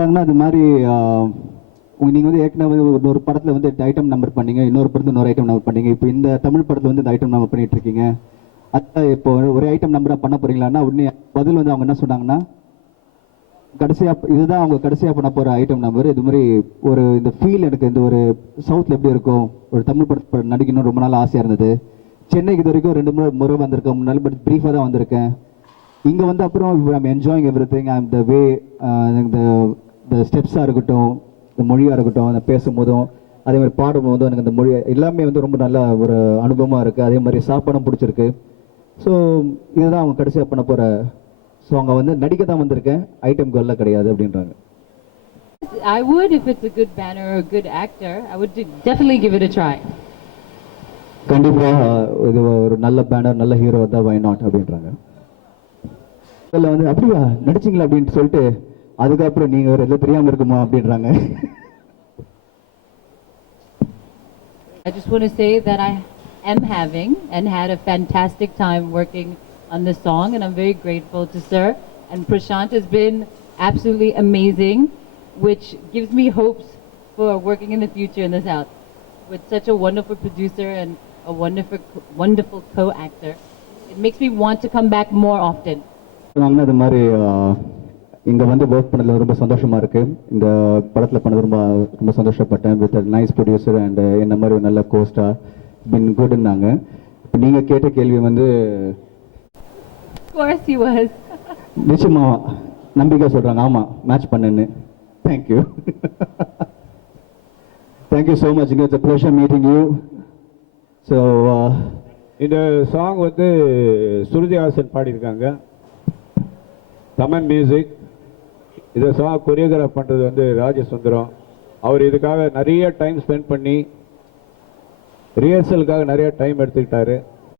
அது மாதிரி நீங்கள் வந்து ஏற்கனவே ஒரு படத்தில் வந்து ஐட்டம் நம்பர் பண்ணீங்க, இன்னொரு படத்தில் இன்னொரு ஐட்டம் நம்பர் பண்ணீங்க. இப்போ இந்த தமிழ் படத்தில் வந்து இந்த ஐட்டம் நம்பர் பண்ணிட்டு இருக்கீங்க. அதான் இப்போ ஒரே ஐட்டம் நம்பராக பண்ண போறீங்களான்னா உடனே பதில் வந்து அவங்க என்ன சொன்னாங்கன்னா, கடைசியாக இதுதான் அவங்க கடைசியாக பண்ண போகிற ஐட்டம் நம்பர். இது மாதிரி ஒரு இந்த ஃபீல் எனக்கு இந்த ஒரு சவுத்தில் எப்படி இருக்கும், ஒரு தமிழ் படத்தில் நடிக்கணும் ரொம்ப நாள் ஆசையாக இருந்தது. சென்னைக்கு இது வரைக்கும் 2 முறை வந்திருக்கேன் முன்னாள், பட் ப்ரீஃபாக தான் வந்திருக்கேன். இங்கே வந்து அப்புறம் ஐம் என்ஜாயிங் எவ்ரி திங். த வே இந்த ஸ்டெப்ஸாக இருக்கட்டும், இந்த மொழியாக இருக்கட்டும், அந்த பேசும்போதும் அதே மாதிரி பாடும்போதும் எனக்கு அந்த மொழி எல்லாமே வந்து ரொம்ப நல்ல ஒரு அனுபவமாக இருக்குது. அதே மாதிரி சாப்பாடும் பிடிச்சிருக்கு. ஸோ இதுதான் அவங்க கடைசியாக பண்ண போகிற. ஸோ அவங்க வந்து நடிக்க தான் வந்திருக்கேன், ஐட்டம் கேர்லாம் கிடையாது அப்படின்றாங்க. I would, if it's a good banner or a good actor, I would definitely give it a try. கண்டிப்பாக இது ஒரு நல்ல பேனர், நல்ல ஹீரோ தான், வை நாட் அப்படின்றாங்க. இதில் வந்து அப்படியா நடிச்சிங்களா அப்படின்னு சொல்லிட்டு அதுக்கப்புறம் நீங்கள் ஒரு எல்லாம் தெரியாமல் இருக்குமா அப்படின்றாங்க. I just want to say that I am having and had a fantastic time working on this song, and I'm very grateful to Sir and Prashant has been absolutely amazing, which gives me hopes for working in the future in the South with such a wonderful producer and a wonderful co-actor. It makes me want to come back more often. அது மாதிரி இங்கே வந்து work பண்ணதில் ரொம்ப சந்தோஷமாக இருக்குது. இந்த படத்தில் பண்ணது ரொம்ப ரொம்ப சந்தோஷப்பட்டேன். வித் நைஸ் ப்ரொடியூசர் அண்ட் என்ன மாதிரி ஒரு நல்ல கோஸ்டா பின் குட்னாங்க. இப்போ நீங்கள் கேட்ட கேள்வி வந்து Of course he was. நிச்சயமா நம்பிக்கை சொல்கிறாங்க, ஆமாம் மேட்ச் பண்ணுன்னு. Thank you thank you so much. It's a pleasure meeting you. So இந்த சாங் வந்து சுருதி ஹாசன் பாடியிருக்காங்க, தமன் மியூசிக். இந்த சாங் கொரியோகிராஃப் பண்ணுறது வந்து ராஜசுந்தரம். அவர் இதுக்காக நிறைய டைம் ஸ்பெண்ட் பண்ணி ரிஹர்சலுக்காக நிறைய டைம் எடுத்துக்கிட்டாரு.